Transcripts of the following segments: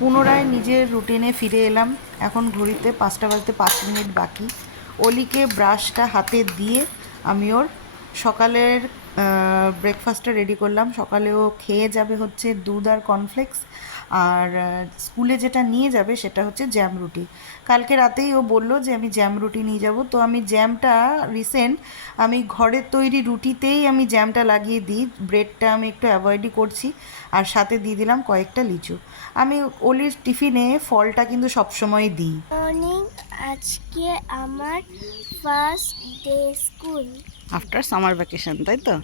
পুনরায় নিজের রুটিনে ফিরে এলাম। এখন ঘড়িতে পাঁচটা বাজতে পাঁচ মিনিট বাকি। অলিকে ব্রাশটা হাতে দিয়ে আমি ওর সকালের ব্রেকফাস্টটা রেডি করলাম। সকালে ও খেয়ে যাবে হচ্ছে দুধ আর কর্নফ্লেক্স আর স্কুলে যেটা নিয়ে যাবে সেটা হচ্ছে জ্যাম রুটি। কালকে রাতেই ও বলল যে আমি জ্যাম রুটি নিয়ে যাব। তো আমি জ্যামটা রিসেন্ট আমি ঘরের তৈরি রুটিতেই আমি জ্যামটা লাগিয়ে দিই। ব্রেডটা আমি একটু অ্যাভয়েডই করছি আর সাথে দিয়ে দিলাম কয়েকটা লিচু। আমি ওলির টিফিনে ফলটা কিন্তু সবসময় দিই। মর্নিং আজকে আমার first day school after summer vacation তাই তো?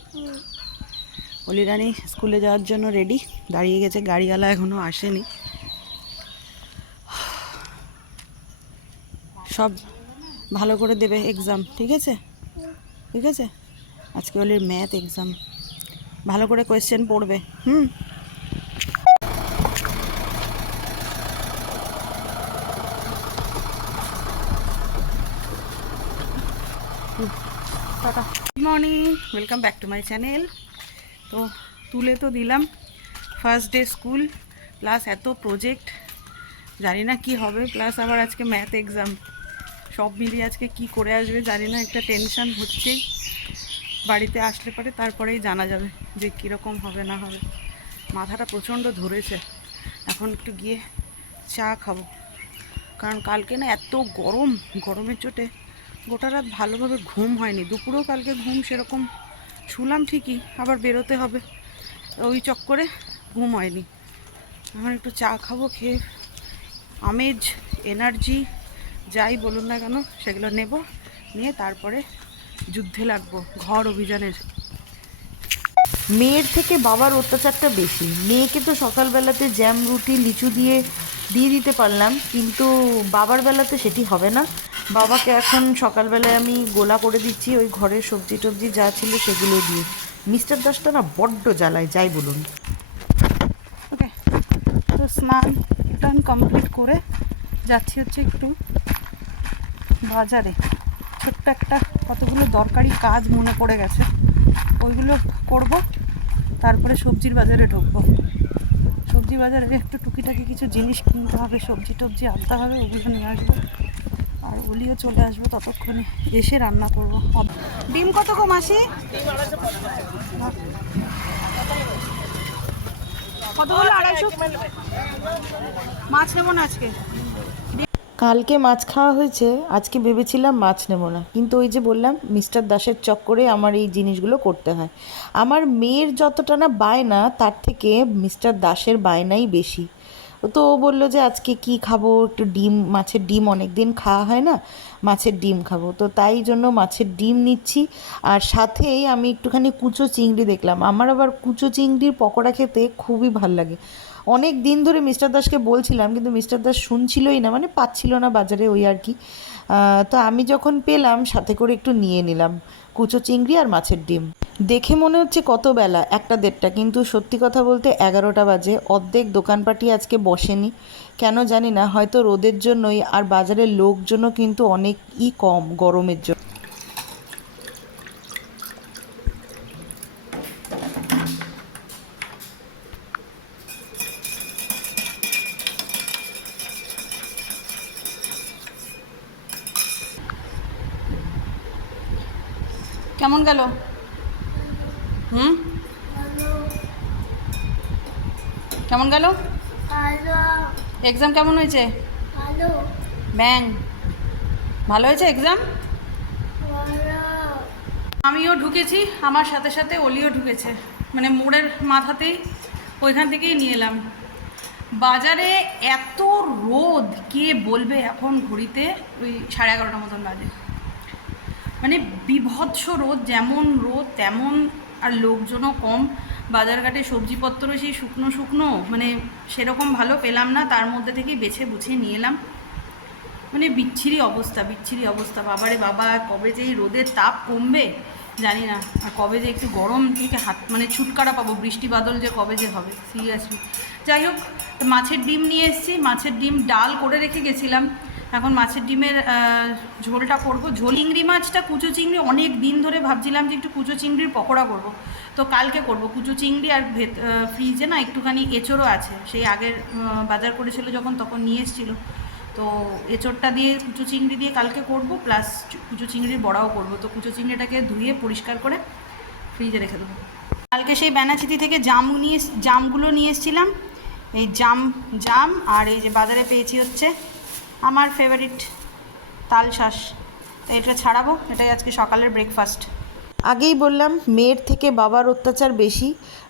অলি রানী, স্কুলে যাওয়ার জন্য রেডি দাঁড়িয়ে গেছে, গাড়িওয়ালা এখনও আসেনি। সব ভালো করে দেবে এক্সাম ঠিক আছে? ঠিক আছে? আজকে অলির ম্যাথ এক্সাম ভালো করে কোয়েশ্চেন পড়বে, হুম? Good morning welcome back to my channel তো তুলে তো দিলাম। ফার্স্ট ডে স্কুল প্লাস এত প্রজেক্ট জানি না কি হবে প্লাস আবার আজকে ম্যাথ এক্সাম সব মিলিয়ে আজকে কি করে আসবে, জানি না, একটা টেনশন হচ্ছেই বাড়িতে আসলে পরে তারপরেই জানা যাবে যে কীরকম হবে, না হবে। মাথাটা প্রচণ্ড ধরেছে। এখন একটু গিয়ে চা খাব। কারণ কালকে না এত গরম, গরমের চোটে গোটা রাত ভালোভাবে ঘুম হয়নি। দুপুরেও কালকে ঘুম সেরকম শুলাম ঠিকই, আবার বেরোতে হবে। ওই চক্করে ঘুম হয়নি আমার একটু চা খাব, খেয়ে আমেজ, এনার্জি, যাই বলুন না কেন, সেগুলো নেব, নিয়ে তারপরে যুদ্ধে লাগবো, ঘর অভিযানের। মেয়ের থেকে বাবার অত্যাচারটা বেশি। মেয়েকে তো সকালবেলাতে জ্যাম রুটি, লিচু দিয়ে দিয়ে দিতে পারলাম, কিন্তু বাবার বেলাতে সেটি হবে না। বাবাকে এখন সকালবেলায় আমি গোলা করে দিচ্ছি, ওই ঘরের সবজি টবজি যা ছিল সেগুলো দিয়ে। মিস্টার দাসটা না বড্ড জ্বালায়, যাই বলুন। ওকে তো স্নান টান কমপ্লিট করে যাচ্ছি হচ্ছে একটু বাজারে। ছোট্ট একটা কতগুলো দরকারি কাজ মনে পড়ে গেছে, ওইগুলো করব, তারপরে সবজির বাজারে ঢুকবো। সবজি বাজারে একটু টুকিটাকি কিছু জিনিস কিনতে হবে, সবজি টবজি আনতে হবে, ওগুলো নিয়ে আসব। আর ওলিও চলে আসব ততক্ষণে এসে রান্না করব। ডিম কত কম আসি নেব না কালকে মাছ খাওয়া হয়েছে, আজকে ভেবেছিলাম মাছ নেব না। কিন্তু ওই যে বললাম, মিস্টার দাসের চক্করে আমার এই জিনিসগুলো করতে হয়। আমার মেয়ের যতটা না বায়না, তার থেকে মিস্টার দাসের বায়নাই বেশি। তো ও বলল যে আজকে কি খাব? একটু ডিম, মাছের ডিম অনেক দিন খাওয়া হয় না, মাছের ডিম খাব। তো তাই জন্য মাছের ডিম নিচ্ছি। আর সাথেই আমি একটুখানি কুচো চিংড়ি দেখলাম। আমার আবার কুচো চিংড়ির পকোড়া খেতে খুবই ভালো লাগে। অনেক দিন ধরে মিস্টার দাসকে বলছিলাম, কিন্তু মিস্টার দাস শুনছিলই না মানে পাচ্ছিল না বাজারে ওই আর কি। তো আমি যখন পেলাম, সাথে করে একটু নিয়ে নিলাম, কুচো চিংড়ি আর মাছের ডিম। দেখে মনে হচ্ছে কত বেলা, একটা দেড়টা। কিন্তু সত্যি কথা বলতে এগারোটা বাজে, অর্ধেক দোকানপাটি আজকে বসেনি। কেন জানি না, হয়তো রোদের জন্যই, আর বাজারের লোকজনও কিন্তু অনেকই কম গরমের জন্য। কেমন গেল? হুম? কেমন গেল? এক্সাম কেমন হয়েছে? ব্যাং ভালো হয়েছে এক্সাম আমিও ঢুকেছি আমার সাথে সাথে অলিও ঢুকেছে। মানে মোড়ের মাথাতেই ওইখান থেকেই নিয়ে এলাম। বাজারে এত রোদ কে বলবে এখন ঘড়িতে? ওই সাড়ে এগারোটার মতন বাজে। মানে বিভৎস রোদ যেমন রোদ তেমন আর লোকজনও কম। বাজারঘাটে সবজিপত্র সেই শুকনো শুকনো মানে সেরকম ভালো পেলাম না, তার মধ্যে থেকেই বেছে বুঝিয়ে নিয়ে এলাম। মানে বিচ্ছিরি অবস্থা বিচ্ছিরি অবস্থা। বাবারে বাবা, কবে যে এই রোদের তাপ কমবে, জানি না। আর কবে যে একটু গরম থেকে হাত মানে ছুটকারা পাবো, বৃষ্টি বাদল যে কবে যে হবে সিরিয়াসলি যাই হোক, মাছের ডিম নিয়ে এসেছি, মাছের ডিম ডাল করে রেখে গেছিলাম। এখন মাছের ডিমের ঝোলটা করব। ঝোল চিংড়ি মাছটা কুচো চিংড়ি অনেক দিন ধরে ভাবছিলাম যে একটু কুচো চিংড়ির পকোড়া করব। তো কালকে করব। কুচো চিংড়ি আর ভেত ফ্রিজে না একটুখানি এঁচড়ও আছে। সেই আগের বাজার করেছিল যখন, তখন নিয়ে এসেছিল। তো এঁচড়টা দিয়ে, কুচো চিংড়ি দিয়ে কালকে করব, প্লাস কুচো চিংড়ির বড়াও করব। তো কুচো চিংড়িটাকে ধুয়ে পরিষ্কার করে ফ্রিজে রেখে দেবো। কালকে সেই ব্যানাচিতি থেকে জাম নিয়ে জামগুলো নিয়ে এসেছিলাম। এই জাম জাম আর এই যে বাজারে পেয়েছি হচ্ছে আমার ফেভারিট তাল শাঁস। এটা ছাড়াবো, এটাই আজকে সকালের ব্রেকফাস্ট আগেই বললাম, মেয়ের থেকে বাবার অত্যাচার বেশি।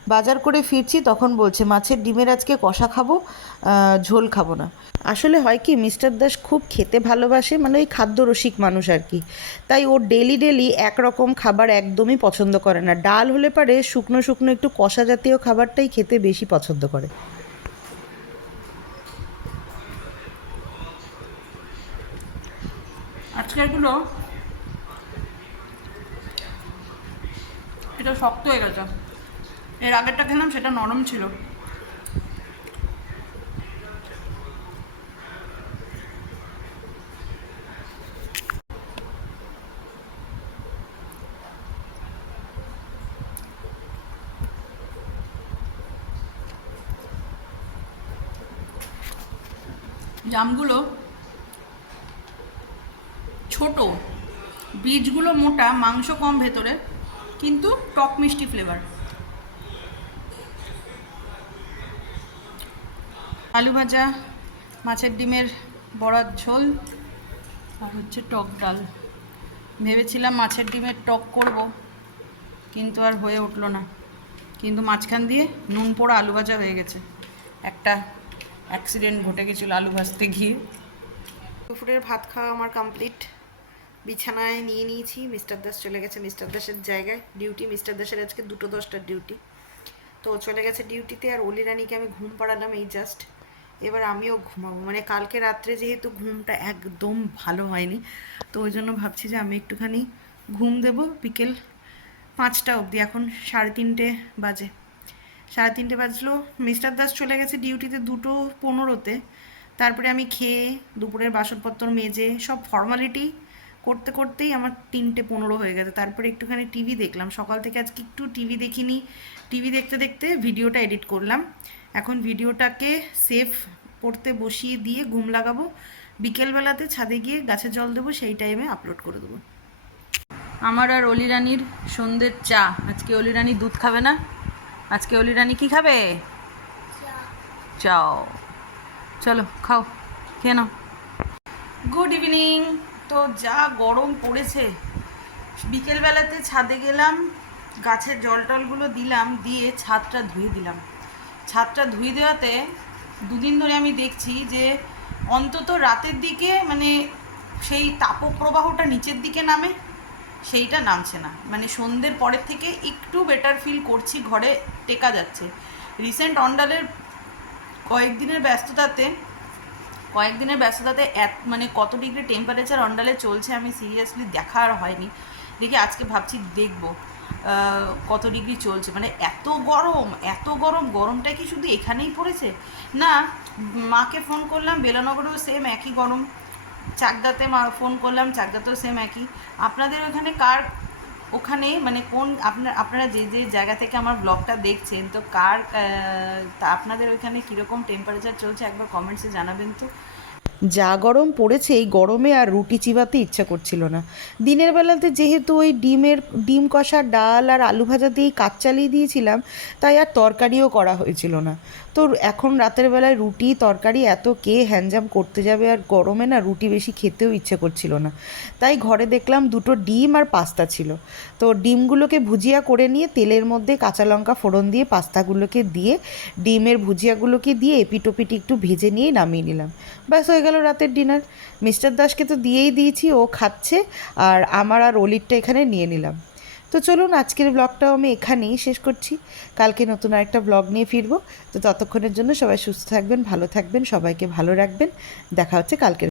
বাজার করে ফিরছি, তখন বলছে, মাছের ডিমের আজকে কষা খাব ঝোল খাব না। আসলে হয় কি, মিস্টার দাস খুব খেতে ভালোবাসে মানে ওই খাদ্য রসিক মানুষ আর কি। তাই ও ডেলি ডেলি একরকম খাবার একদমই পছন্দ করে না। ডাল হলে পারে শুকনো শুকনো একটু কষা জাতীয় খাবারটাই খেতে বেশি পছন্দ করে। আজকেরগুলো এটা শক্ত হয়ে গেছে। এর আগেরটা খেলাম সেটা নরম ছিল। জামগুলো ছোট। বীজগুলো মোটা, মাংস কম ভেতরে, কিন্তু টক মিষ্টি ফ্লেভার আলু ভাজা, মাছের ডিমের বড়ার ঝোল, আর হচ্ছে টক ডাল। ভেবেছিলাম মাছের ডিমের টক করব, কিন্তু আর হয়ে উঠল না। কিন্তু মাঝখান দিয়ে নুন পোড়া আলু ভাজা হয়ে গেছে। একটা অ্যাক্সিডেন্ট ঘটে গেছিল আলু ভাজতে গিয়ে। দুপুরের ভাত খাওয়া আমার কমপ্লিট বিছানায় নিয়ে নিয়েছি, মিস্টার দাস চলে গেছে মিস্টার দাসের জায়গায়। ডিউটি মিস্টার দাসের আজকে দুটো দশটার ডিউটি তো চলে গেছে ডিউটিতে আর অলি রানীকে আমি ঘুম পাড়ালাম এই জাস্ট এবার আমিও ঘুমাবো। মানে কালকে রাত্রে যেহেতু ঘুমটা একদম ভালো হয়নি, তো ওই জন্য ভাবছি যে আমি একটুখানি ঘুম দেব বিকেল পাঁচটা অবধি। এখন সাড়ে তিনটে বাজে। সাড়ে তিনটে বাজলো। মিস্টার দাস চলে গেছে ডিউটিতে দুটো পনেরোতে। তারপরে আমি খেয়ে, দুপুরের বাসনপত্র মেজে, সব ফর্মালিটি করতে করতেই আমার তিনটে পনেরো হয়ে গেছে। তারপরে একটুখানি টিভি দেখলাম। সকাল থেকে আজকে একটু টিভি দেখিনি। টিভি দেখতে দেখতে ভিডিওটা এডিট করলাম। এখন ভিডিওটাকে সেভ করতে বসিয়ে দিয়ে ঘুম লাগাবো। বিকেলবেলাতে ছাদে গিয়ে গাছে জল দেবো সেই টাইমে আপলোড করে দেবো। আমার আর অলি রানির সন্ধ্যের চা। আজকে অলি রানি দুধ খাবে না? আজকে অলি রানি কি খাবে? চাও। চলো খাও। খেয়ে নাও। গুড ইভিনিং তো যা গরম পড়েছে। বিকেলবেলাতে ছাদে গেলাম, গাছের জল টলগুলো দিলাম, দিয়ে ছাদটা ধুয়ে দিলাম। ছাদটা ধুয়ে দেওয়াতে দুদিন ধরে আমি দেখছি যে অন্তত রাতের দিকে মানে সেই তাপপ্রবাহটা নিচের দিকে নামে, সেইটা নামছে না। মানে সন্ধ্যের পরের থেকে একটু বেটার ফিল করছি, ঘরে টেকা যাচ্ছে। রিসেন্ট অন্ডালের কয়েকদিনের ব্যস্ততাতে কয়েকদিনের ব্যস্ততাতে এত মানে কত ডিগ্রি টেম্পারেচার অন্ডালে চলছে আমি সিরিয়াসলি দেখা আর হয়নি। দেখি আজকে ভাবছি দেখব কত ডিগ্রি চলছে। মানে এত গরম এত গরম, গরমটা কি শুধু এখানেই পড়েছে? না, মাকে ফোন করলাম, বেলানগরেও সেম একই গরম। চাকদাতে মা ফোন করলাম, চাকদাতেও সেম একই। আপনাদের ওখানে কার ওখানে মানে কোন আপনার, আপনারা যে যে জায়গা থেকে আমার ব্লগটা দেখছেন, তো কার আপনাদের ওইখানে কীরকম টেম্পারেচার চলছে একবার কমেন্টসে জানাবেন তো। যা গরম পড়েছে, এই গরমে আর রুটি চিবাতে ইচ্ছা করছিল না। দিনের বেলাতে যেহেতু ওই ডিমের, ডিম কষা ডাল আর আলু ভাজা দিয়েই কাজ চালিয়ে দিয়েছিলাম, তাই আর তরকারিও করা হয়েছিল না। তো এখন রাতের বেলায় রুটি, তরকারি এত কে হ্যাঞ্জাম করতে যাবে আর গরমে না রুটি বেশি খেতেও ইচ্ছে করছিল না। তাই ঘরে দেখলাম দুটো ডিম আর পাস্তা ছিল। তো ডিমগুলোকে ভুজিয়া করে নিয়ে তেলের মধ্যে কাঁচা লঙ্কা ফোড়ন দিয়ে পাস্তাগুলোকে দিয়ে, ডিমের ভুজিয়াগুলোকে দিয়ে এপিটোপিট একটু ভেজে নিয়ে নামিয়ে নিলাম। ব্যাস হয়ে গেল রাতের ডিনার। মিস্টার দাসকে তো দিয়েই দিয়েছি, ও খাচ্ছে, আর আমার আর অলিরটা এখানে নিয়ে নিলাম। তো চলুন, আজকের ব্লগটাও আমি এখানেই শেষ করছি। কালকে নতুন আরেকটা ব্লগ নিয়ে ফিরবো। তো ততক্ষণের জন্য সবাই সুস্থ থাকবেন, ভালো থাকবেন, সবাইকে ভালো রাখবেন। দেখা হচ্ছে কালকের